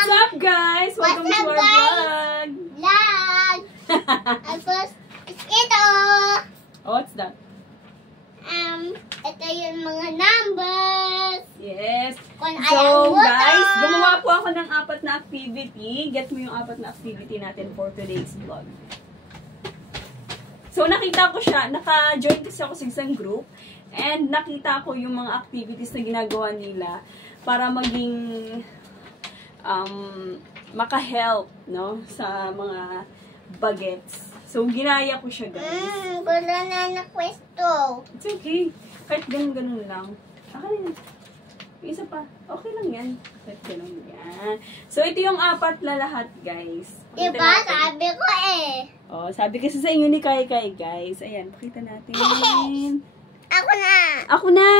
What's up, guys? Welcome to our vlog. First, ito. What's that? Ito yung mga numbers. Yes. Kung So, alam mo guys, to. gumawa po ako ng 4 na activity. Get mo yung 4 na activity natin for today's vlog. So, nakita ko siya. Naka-join kasi ako sa isang group. And nakita ko yung mga activities na ginagawa nila para maging maka-help, no, sa mga bagets. So, ginaya ko siya, guys. Wala na pwesto. It's okay. Kahit ganun-ganun lang. Yung isa pa. Okay lang yan. Kahit ganun yan. So, ito yung 4 na lahat, guys. Pakita Diba? natin. Sabi ko eh. Oh, sabi kasi sa inyo ni Kai, guys. Ayan, pakita natin. Ako na. Ako na!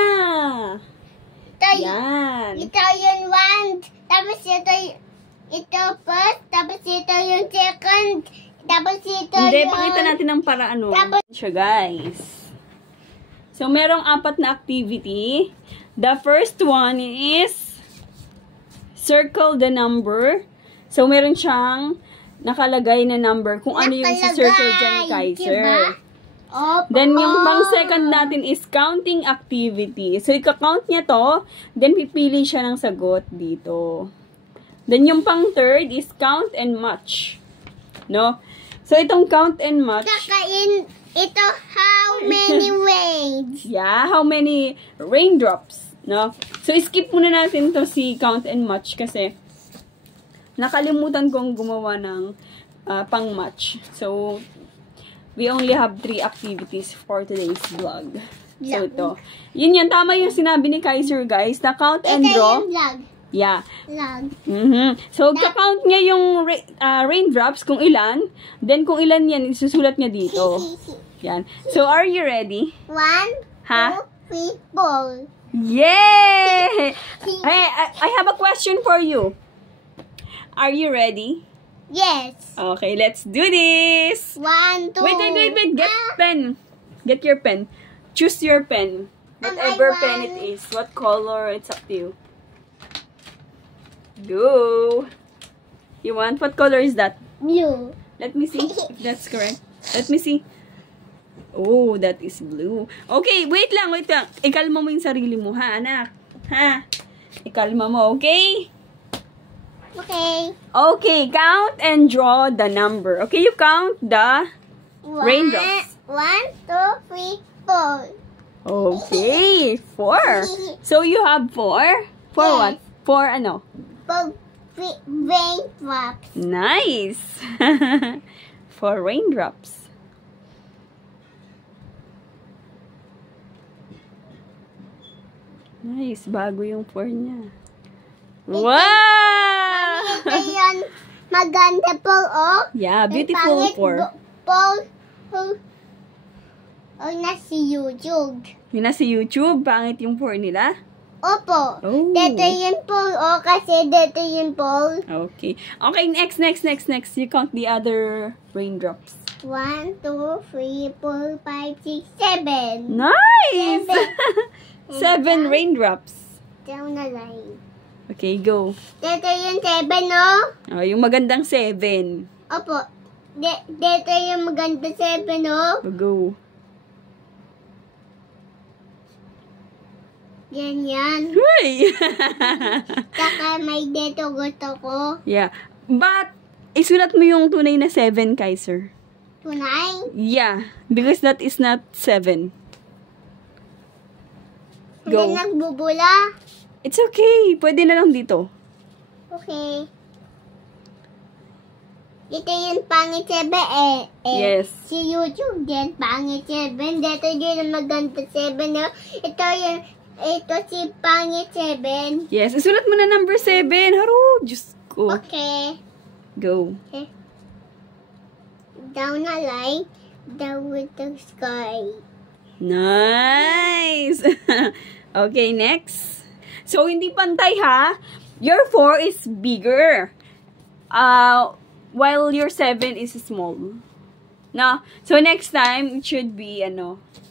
Ito, Yan. ito yung 1. Tapos ito first. Tapos ito yung second. Tapos ito Hindi, yung... pakita natin ng para ano. Tapos- Siya, guys. So, merong 4 na activity. The first one is circle the number. So, meron siyang nakalagay na number kung ano yung si-circle dyan ni Kaiser. Diba? Opo. Then, yung pang-second natin is counting activity. So, ika-count niya to, then pipili siya ng sagot dito. Then, yung pang-third is count and match. No? So, itong count and match. Kakain ito how many waves? Yeah, how many raindrops? No? So, skip muna natin to si count and match kasi nakalimutan kong gumawa ng pang-match. So, we only have 3 activities for today's vlog. So, ito. Yun yan. Tama yung sinabi ni Kaiser, guys. Na count and Ito draw. yung vlog. Yeah. Vlog. So, ka-count niya yung raindrops kung ilan. Then, kung ilan yan, isusulat niya dito. Yan. So, are you ready? 1, Ha? 2, 3, 4. Yay! Hey, I have a question for you. Are you ready? Yes. Okay, let's do this. 1, 2. Wait. Get pen. Get your pen. Choose your pen. Whatever pen it is. What color, it's up to you. Go. You want? What color is that? Blue. Let me see if that's correct. Let me see. Oh, that is blue. Okay, wait lang. Ikalma mo yung sarili mo, ha, anak? Ha? Ikalma mo, okay? Okay. Okay, count and draw the number. Okay, you count the raindrops. 1, 2, 3, 4. Okay, 4. So, you have 4? 4 Yes. what? 4 ano? 4 raindrops. Nice! 4 raindrops. Nice, bago yung 4 niya. Wow! Ito yan. Maganda po, oh. Yeah, beautiful 4. Oh, nasa YouTube. Yun na si YouTube, pangit yung 4 nila. Opo. Oh. Dito yun po, oh, kasi dito yun po. Okay. Okay, next. You count the other raindrops. 1, 2, 3, 4, 5, 6, 7. Nice! 7 raindrops. Down na line. Okay, go. Dito yung 7, oh. Oh, yung magandang 7. Opo. Dito yung maganda 7, oh. Go. Yan. Huy! Saka may dito gusto ko. Yeah. But, isulat mo yung tunay na 7, Kaiser. Tunay. Yeah. Because that is not 7. Hindi Go. nagbubula. It's okay. Pwede na lang dito. Okay. Ito yung pangit 7 Yes. Si YouTube din pangit 7. Dito yung maganda 7. No? Ito si pangit 7. Yes. Isulat mo na number 7. Haro. Diyos ko. Okay. Go. Down na line. Down with the sky. Nice! Okay, next. So, hindi pantay ha. Your 4 is bigger. While your 7 is small. No? So, next time, it should be,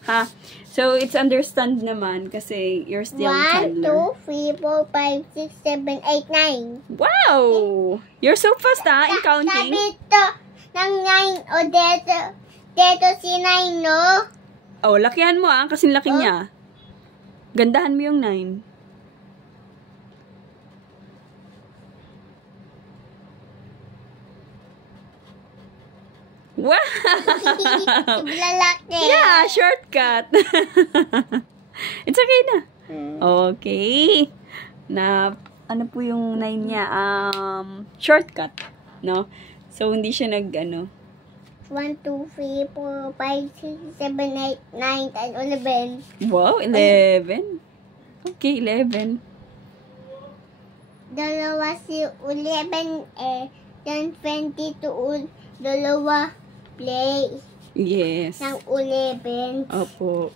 ha? So, it's understand naman kasi you're still 1, 2, toddler. 3, 4, 5, 6, 7, 8, 9. Wow! You're so fast, ha, in counting. Sabi ito ng 9 o dito si 9, no? Oh, lakihan mo, kasi laki niya. Gandahan mo yung 9. Wow! Lalaki. Yeah, shortcut. It's okay na. Okay. Ano po yung 9 niya? Shortcut. No? So, hindi siya 1, 2, 3, 4, 5, 6, 7, 8, 9, 10, 11. Wow, 11. Okay, 11. Dalawa si 11 then 22 dalawa play Yes. ng 11. Opo.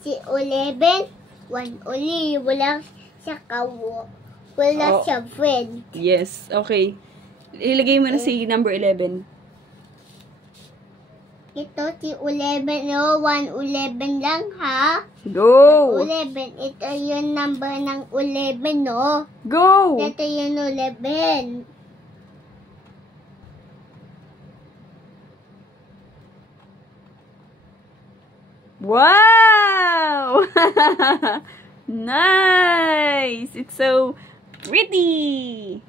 Si 11, 1 uli, wala siya wala siya friend. Yes, okay. Ilagay mo na si number 11. Ito si 11, no? 1, 11 lang, ha? Go! 11, ito yung number ng 11, no? Go! Ito yung 11. Wow! Nice! It's so pretty!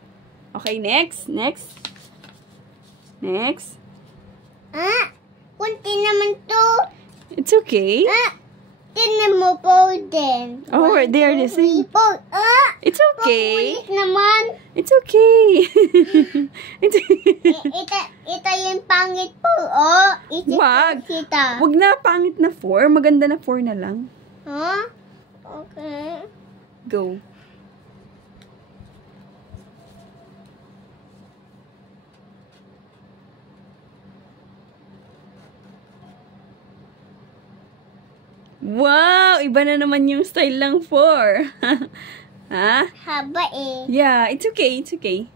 Okay, next. Next. Kunti naman to. It's okay. Tinan mo po din. Oh, they are the same. It's okay. Paulit naman. It's okay. It's Ito yung pangit po, oh. Wag. Kita. Wag na pangit na 4. Maganda na 4 na lang. Huh? Okay. Go. Wow! Iba na naman yung style lang 4. Ha? Haba eh. Yeah, it's okay. It's okay.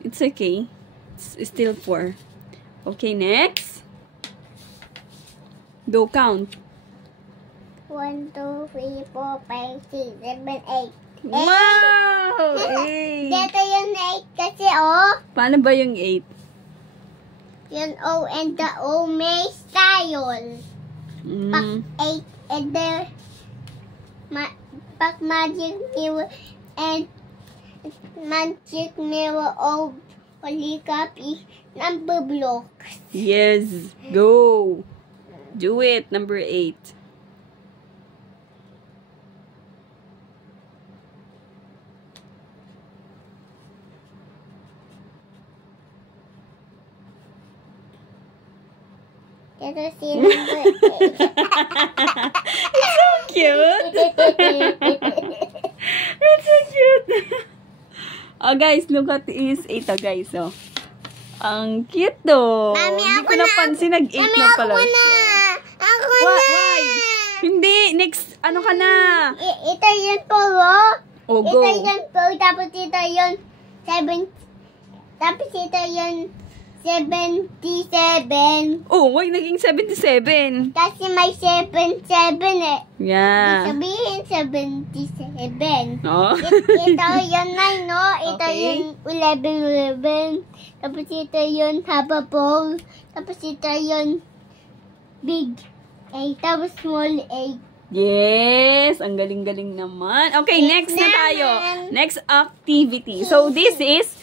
It's okay. It's still 4. Okay, next. Go count. 1, 2, 3, 4, 5, 6, 7, 8. Wow! 8. Dito yung 8 kasi, oh. Paano ba yung 8? Yung O and the O may style. Pak 8 and the Pak magic mirror and magic mirror of polycopy number blocks. Yes. Go. Do it. Number 8. Ito si number 8. It's so cute. It's so cute. Oh, guys, look at this 8, guys. Oh. Ang cute, though. Mami, Hindi ako ko na. napansin, nag-8 Mami, na pala ako na. siya. Ako Why? na. Hindi. Next, ano ka na? Ito yun po, oh. Oh, go. Ito yun po. Tapos ito yun 7. Tapos ito yun 77. Oh, why naging 77? Kasi may 77 eh. Yeah. Sabihin 77. Oh. Ito yun 9, no? Ito Okay. yun 11. Tapos ito yun haba ball. Tapos ito yun big 8. Tapos small 8. Yes, ang galing-galing naman. Okay, next na tayo. naman. Next activity. So, this is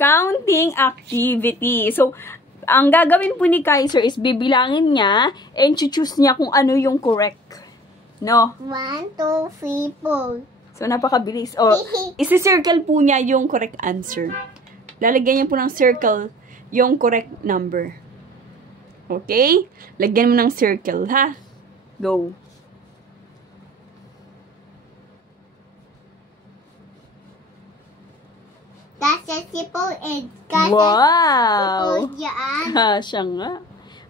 counting activity. So, ang gagawin po ni Kaiser is bibilangin niya and choose niya kung ano yung correct. No? 1, 2, 3, 4. So, napakabilis. O, isi-circle po niya yung correct answer. Lalagyan niya po ng circle yung correct number. Okay? Lagyan mo ng circle, ha? Go. Kasi si Paul Ed. Kasi Wow! si Paul Ha, siya nga.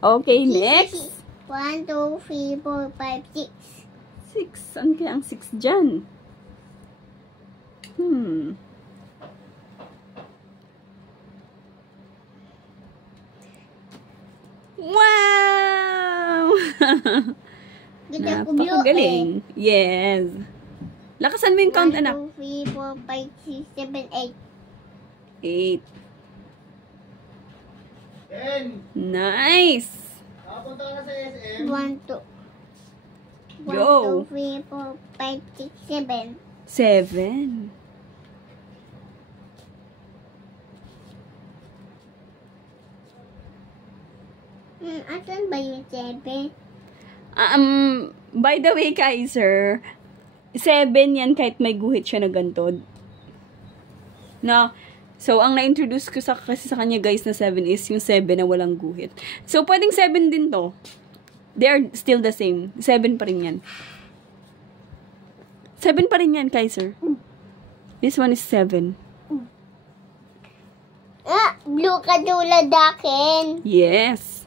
Okay, next. 1, 2, 3, 4, 5, 6. 6. Saan kaya ang 6 dyan? Napakagaling. Yes. Lakasan mo yung count, anak. 1, 2, 3, 4, 5, 6, 7, 8. 8. 10. Nice. Nakapunta ka na sa SM. 1, 2. 1, Yo. 2, 3, 4, 5, 6, 7. 7. Asan ba yung 7? By the way, Kaiser, 7 yan kahit may guhit siya na gantod. No? So, ang na-introduce ko kasi sa kanya, guys, na 7 is yung 7 na walang guhit. So, pwedeng 7 din to. They are still the same. 7 pa rin yan. 7 pa rin yan, Kaiser. This one is 7. Blue katulad akin. Yes.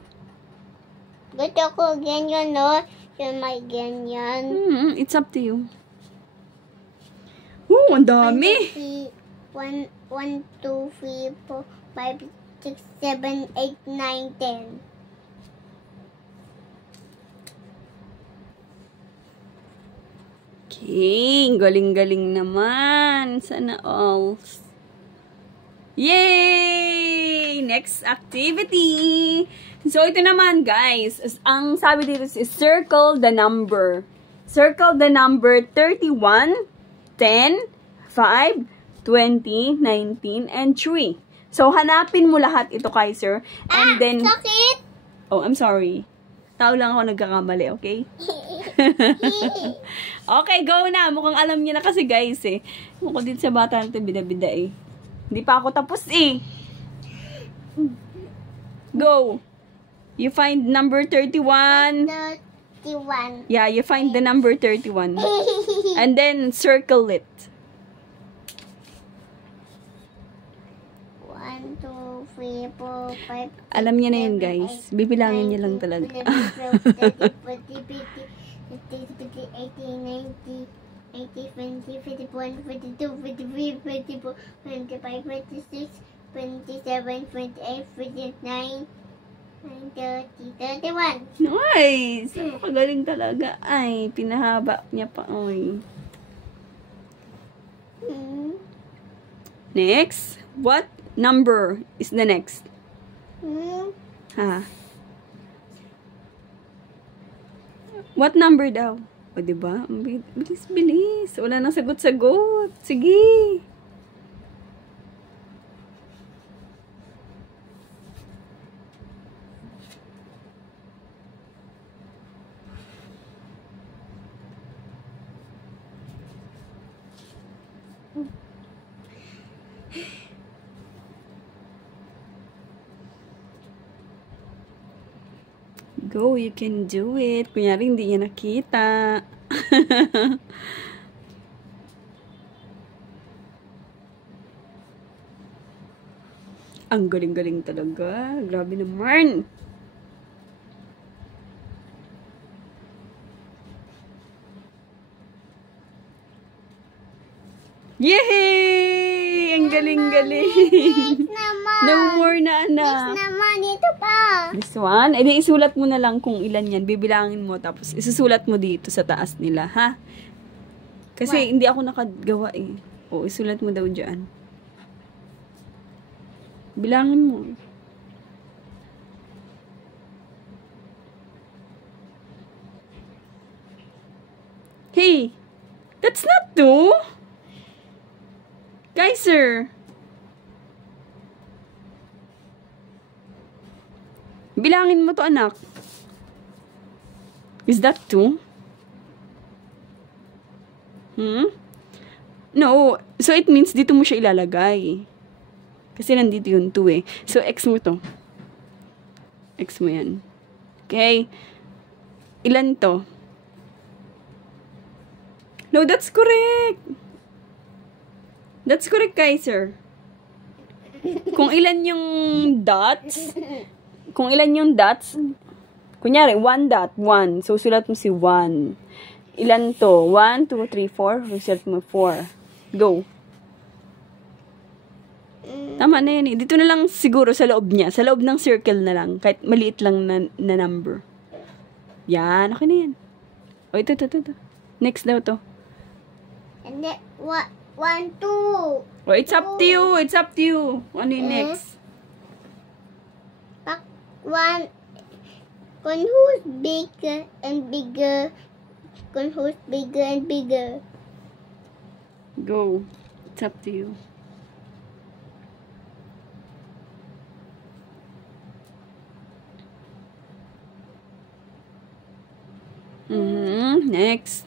Gusto ko ganyan, no? Yung may ganyan. It's up to you. Ang dami. 1, 2, 3, 4, 5, 6, 7, 8, 9, 10. Okay, galing-galing naman. Sana all. Yay! Next activity. So, ito naman, guys. Ang sabi dito is circle the number. Circle the number 31, 10, 5, 20, 19, and 3. So, hanapin mo lahat ito, Kaiser. And then... Sakit! Oh, I'm sorry. Tao lang ako nagkakamali, okay? Okay, go na. Mukhang alam niya na kasi, guys, eh. Mukhang din sa bata natin, bida-bida, eh. Hindi pa ako tapos, eh. Go. You find number 31. 31. Yeah, you find the number 31. And then, circle it. 1, 2, 3, 4, 5. Alam niya na yun, guys. Bibilangin niya lang talaga. 30, 40, 50, 60, 70, 80, 90, 80, 20, 51, 52, 53, 54, 25, 26, 27, 28, 29, 30, 31. Nice! Napakagaling talaga. Ay, pinahaba niya pa. Ay. Next. What number is the next? Ha? What number daw? O, diba? Bilis, bilis. Wala nang sagot-sagot. Sige. Go, you can do it. Kunyari, hindi niya nakita. Ang galing-galing talaga. Grabe naman. Yay! Ang galing-galing. No more na, anak. Naman, ito pa. This one? E di isulat mo na lang kung ilan yan. Bibilangin mo. Tapos isusulat mo dito sa taas nila, ha? Kasi hindi ako nakagawa eh. O, isulat mo daw dyan. Bilangin mo. Hey! That's not 2! Kaiser! Bilangin mo to, anak. Is that 2? No. So, it means dito mo siya ilalagay. Kasi nandito yung 2 eh. So, X mo to. X mo yan. Okay? Ilan to? No, that's correct. That's correct, Kaiser. Kung ilan yung dots... Kung ilan yung dots, kunyari, 1 dot, 1. So, sulat mo si 1. Ilan to? 1, 2, 3, 4. Sulat mo 4. Go. Tama na yan eh. Dito na lang siguro sa loob niya. Sa loob ng circle na lang. Kahit maliit lang na number. Yan, okay na yan. O, ito. Next daw to. And then, 1, 2. O, it's up to you. It's up to you. Ano yung next? One. Kung who's bigger and bigger. Kung who's bigger and bigger. Go. It's up to you. Next.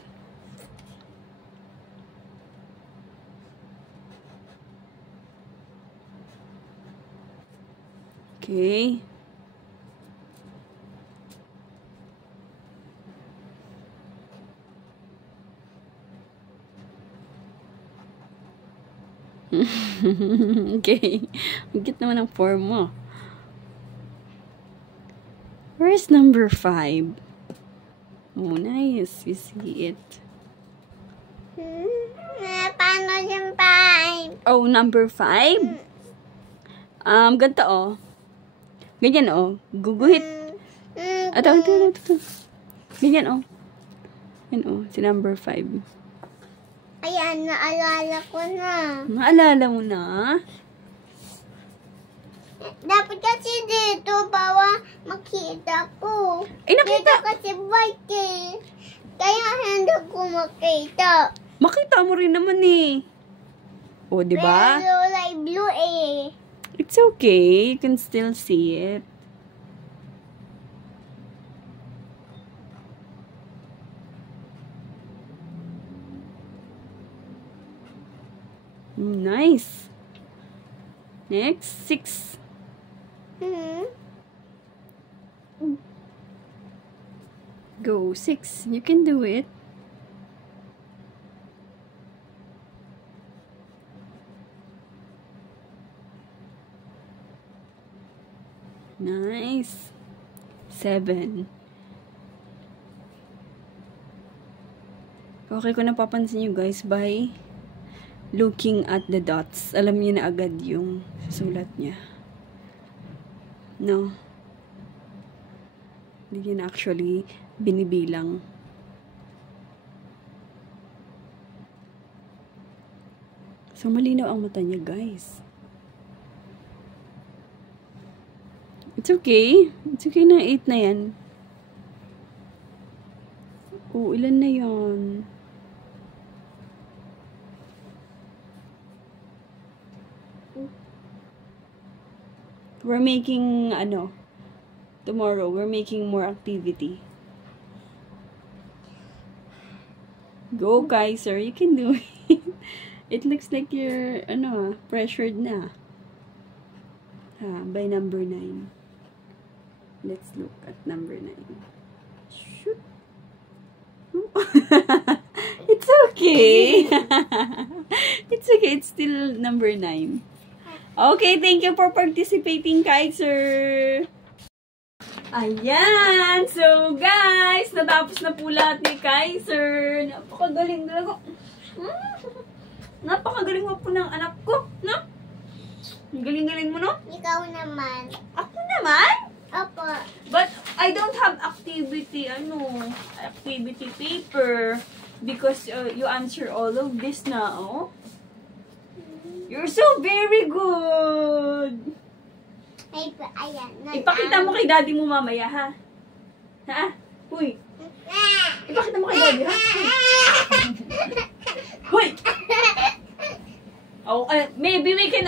Okay. Okay. Ang cute naman ang form mo. Where's number 5? Oh, nice. You see it. Paano yung 5? Oh, number 5? Ganito, oh. Ganyan, oh. Guguhit. Ito. Ganyan, oh. Yan, oh. Si number 5. Ayan, naalala ko na. Naalala mo na? Dapat kasi dito, bawa makita ko. Ay, nakita. Dito kasi white eh. Kaya hindi ko makita. Makita mo rin naman eh. O, di ba? Pero like blue eh. It's okay. You can still see it. Nice. Next, 6. Go, 6. You can do it. Nice. 7. Okay ko napapansin nyo guys by looking at the dots. Alam niyo na agad yung sulat niya. No? Hindi niya na actually binibilang. So, malinaw ang mata niya, guys. It's okay. It's okay na 8 na yan. Oh, ilan na yan? We're making, tomorrow, we're making more activity. Go, Kaiser. You can do it. It looks like you're, pressured na. By number 9. Let's look at number 9. Shoot. It's okay. It's okay. It's still number 9. Okay, thank you for participating, Kaiser. Ayan. So, guys, natapos na po lahat ni Kaiser. Napakagaling talaga. Napakagaling mo po ng anak ko, no? Ang galing-galing mo, no? Ikaw naman. Ako naman? Opo. But I don't have activity paper because you answer all of this na, oh. You're so very good. Ay, ayan. Ipakita mo kay daddy mo mamaya, ha? Ha? Huy. Ipakita mo kay daddy, ha? Huy. Oh, maybe we can,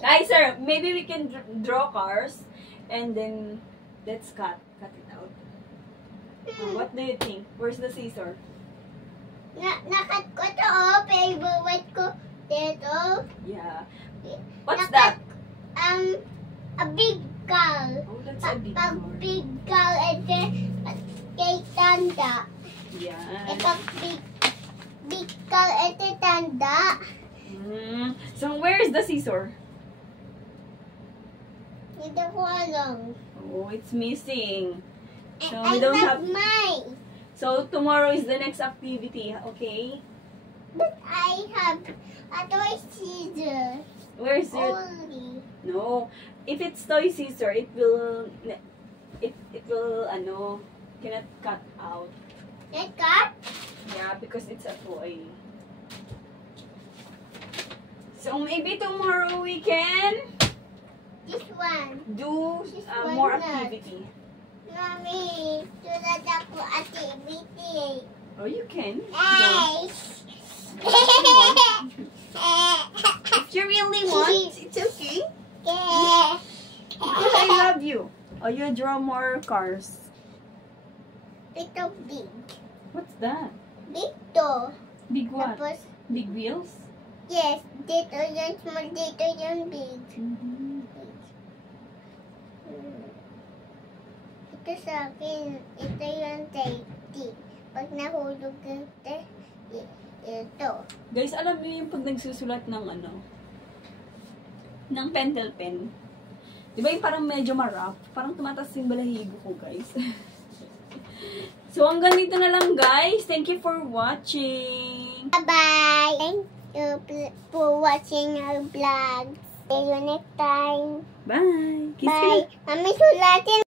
Kaiser, maybe we can draw cars and then let's cut it out. What do you think? Where's the scissor? Nakat ko to, oh. Favorite ko dito. Yeah. What's that? A big car. Oh, that's a big car. Big car and then kay tanda. Yeah. Ito big car and then tanda. So where's the scissor? Hindi ko alam. Oh, it's missing. So I we don't have. mine. So tomorrow is the next activity, okay? But I have a toy scissors. Where's your? Only. No. If it's toy scissor, it will it will, cannot cut out. Get cut? Yeah, because it's a toy. So maybe tomorrow we can This one. do This more one not. activity. Mommy, tulad ako activity. Oh, you can. Go. Ay! If you really want, it's okay. Yeah. Because I love you. Oh, you draw more cars. Ito big. What's that? Big to. Big what? Tapos, Big wheels? yes, dito yung small, dito yung big. Ito sa akin, ito yung safety. Pag nahulog ito, ito. Guys, alam niyo yung pag nagsusulat ng ng pentel pen. Di ba yung parang medyo marap? Parang tumataas yung balahibo ko, guys. So, hanggang dito na lang, guys. Thank you for watching. Bye-bye! Thank you for watching our vlog. See you next time. Bye. Kiss ka na. Bye! Mami, sulatin